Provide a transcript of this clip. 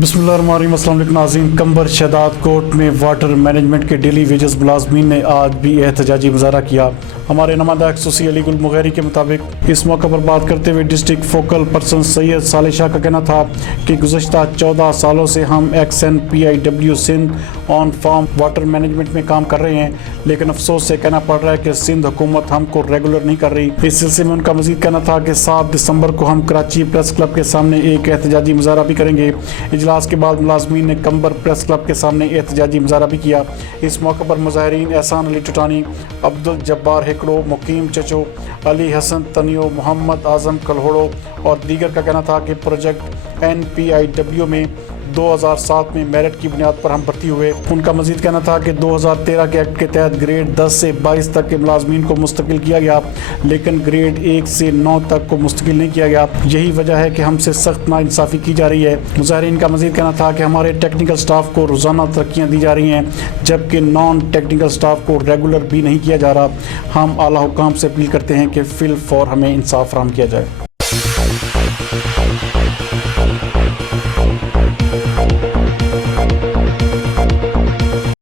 بسم اللہ الرحمن الرحیم۔ السلام علیکم ناظرین۔ قمبر شہداد کوٹ میں واٹر مینجمنٹ کے ڈیلی ویجز ملازمین نے آج بھی احتجاجی مظاہرہ کیا۔ ہمارے نمائندہ خصوصی علی گل مغیری کے مطابق اس موقع پر بات کرتے ہوئے ڈسٹرکٹ فوکل پرسن سید صالح شاہ کا کہنا تھا کہ گزشتہ 14 سالوں سے ہم XNPIW Sindh on farm water management میں کام کر رہے ہیں، لیکن افسوس سے کہنا پڑ رہا ہے کہ سندھ حکومت ہم کو ریگولر نہیں کر رہی۔ اس سلسلے میں ان کا مزید کہنا تھا کہ 7 دسمبر کو ہم کراچی پریس کلب کے سامنے ایک احتجاجی مظاہرہ بھی کریں گے۔ اجلاس کے بعد ملازمین نے قمبر پریس کلب کے سامنے احتجاجی مظاہرہ بھی کیا۔ اس موقع پر مظاہرین احسان علی ٹوٹانی، عبدالجبار ہکڑو، مقیم چچو، علی حسن تنیو، محمد اعظم کلہوڑو اور دیگر کا کہنا تھا کہ پروجیکٹ NPIW میں 2007 میں میرٹ کی بنیاد پر ہم بھرتی ہوئے۔ ان کا مزید کہنا تھا کہ 2013 کے ایکٹ کے تحت گریڈ 10 سے 22 تک کے ملازمین کو مستقل کیا گیا، لیکن گریڈ 1 سے 9 تک کو مستقل نہیں کیا گیا۔ یہی وجہ ہے کہ ہم سے سخت ناانصافی کی جا رہی ہے۔ مظاہرین کا مزید کہنا تھا کہ ہمارے ٹیکنیکل سٹاف کو روزانہ ترقیاں دی جا رہی ہیں، جبکہ نان ٹیکنیکل سٹاف کو ریگولر بھی نہیں کیا جا رہا۔ ہم اعلیٰ حکام سے اپیل کرتے ہیں کہ فی الفور ہمیں انصاف فراہم کیا جائے۔